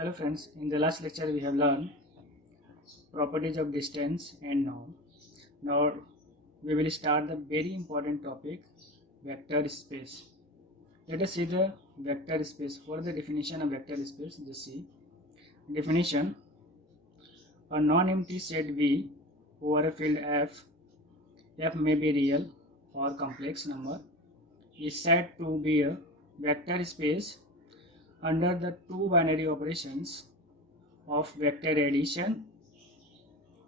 Hello friends, in the last lecture we have learned properties of distance and norm. Now we will start the very important topic, vector space. Let us see the vector space. For the definition of vector space, just see definition: a non-empty set V over a field F. F may be real or complex number, is said to be a vector space under the two binary operations of vector addition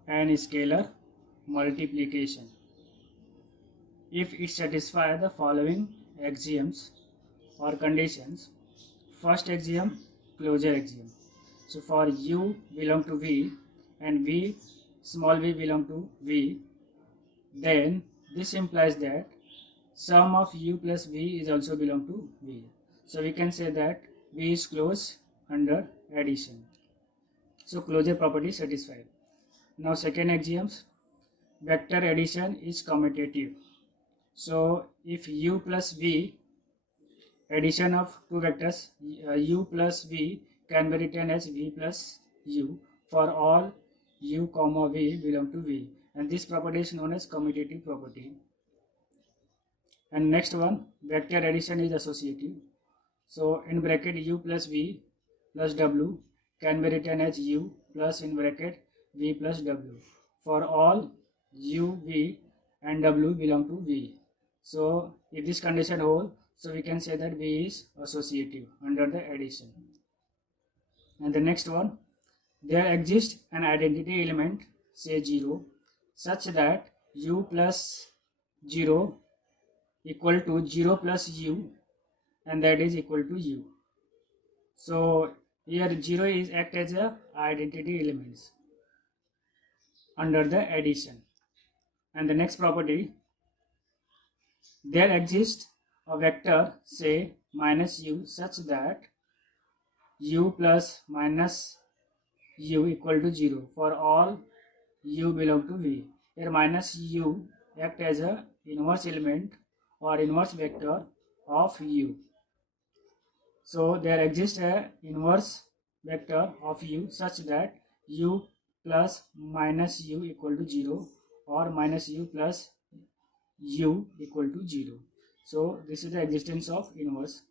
and scalar multiplication if it satisfies the following axioms or conditions. First axiom, closure axiom. So for u belong to V and V small v belong to V, then this implies that sum of u plus V is also belong to V. So we can say that V is closed under addition. So closure property satisfied. Now second axioms, vector addition is commutative. So if u plus V, addition of two vectors u plus V can be written as V plus u for all u comma V belong to V, and this property is known as commutative property. And next one, vector addition is associative. So in bracket u plus V plus W can be written as u plus in bracket V plus W for all u, V and W belong to V. So if this condition holds, so we can say that V is associative under the addition. And the next one, there exists an identity element, say 0, such that u plus 0 equal to 0 plus u, and that is equal to u. So here 0 is act as a identity elements under the addition. And the next property, there exists a vector say minus u such that u plus minus u equal to 0 for all u belong to V. Here minus u act as a inverse element or inverse vector of u. So there exists a inverse vector of u such that u plus minus u equal to 0 or minus u plus u equal to 0. So this is the existence of inverse.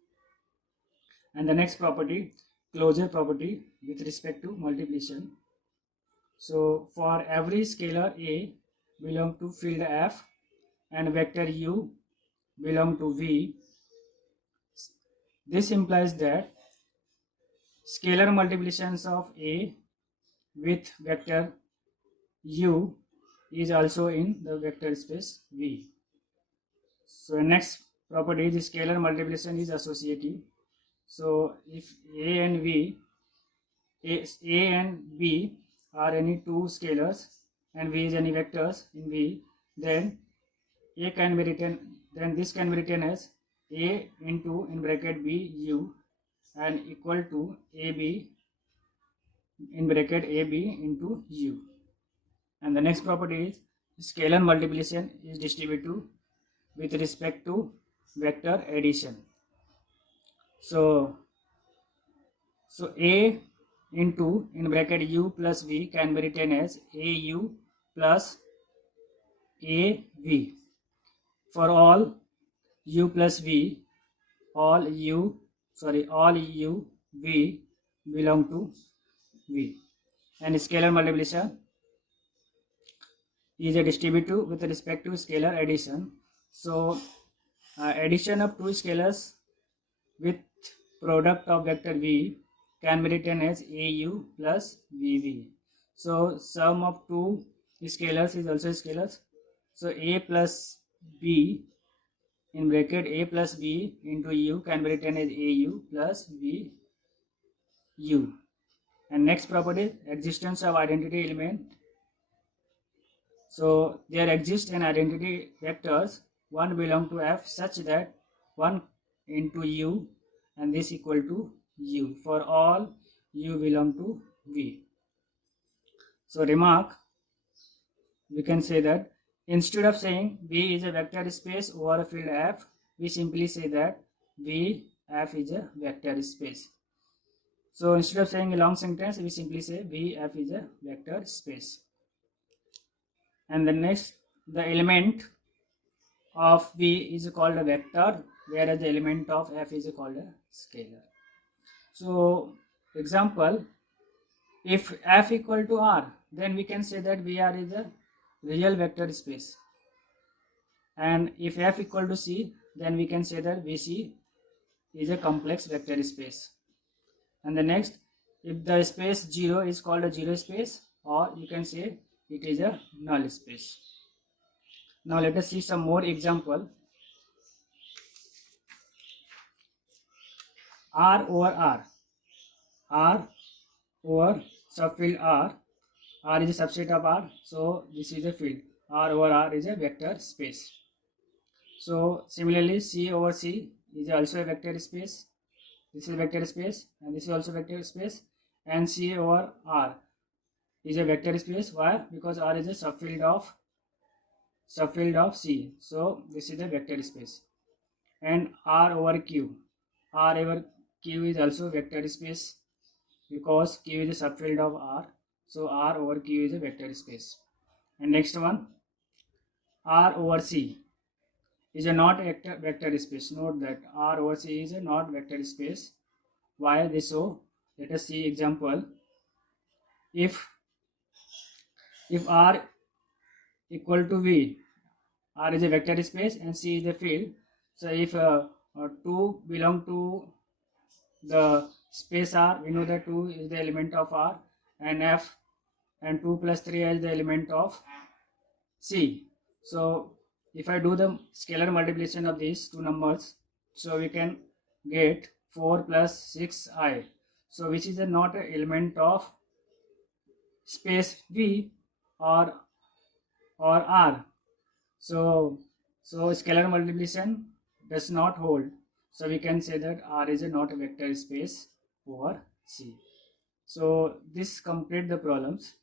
And the next property, closure property with respect to multiplication. So for every scalar A belong to field F and vector u belong to V, this implies that scalar multiplications of A with vector u is also in the vector space V. So next property is scalar multiplication is associative. So if A and B are any two scalars and V is any vectors in V, then A can be written, then this can be written as A into in bracket B u and equal to AB in bracket AB into u. And the next property is scalar multiplication is distributive with respect to vector addition. So A into in bracket u plus V can be written as AU plus AV for all u plus V, all u V belong to V. And scalar multiplication is a distributive with respect to scalar addition. So addition of two scalars with product of vector V can be written as AU plus VV. So sum of two scalars is also scalars. So A plus B in bracket A plus B into U can be written as AU plus V U. And next property, existence of identity element. So there exists an identity vectors, one belong to F such that 1 into U and this equal to U for all U belong to V. So remark, we can say that instead of saying V is a vector space over a field F, we simply say that V F is a vector space. So instead of saying a long sentence, we simply say VF is a vector space. And the next, the element of V is called a vector, whereas the element of F is called a scalar. So example, if F equal to R, then we can say that VR is a real vector space. And if F equal to C, then we can say that VC is a complex vector space. And the next, if the space 0 is called a zero space, or you can say it is a null space. Now let us see some more example. R over R. R over subfield R. R is a subset of R, so this is a field. R over R is a vector space. So similarly, C over C is also a vector space. This is a vector space, and this is also vector space. And C over R is a vector space. Why? Because R is a subfield of C. So this is a vector space. And R over Q. R over Q is also vector space because Q is a subfield of R. So R over Q is a vector space. And next one, R over C is a not vector space. Note that R over C is a not vector space. Why this so? Let us see example. If R equal to V, R is a vector space and C is a field. So if 2 belong to the space R, we know that 2 is the element of R, and F, and 2 plus 3 is the element of C. So if I do the scalar multiplication of these two numbers, so we can get 4 plus 6i. So which is not an element of space V or R. So scalar multiplication does not hold. So we can say that R is not a vector space over C. So this complete the problems.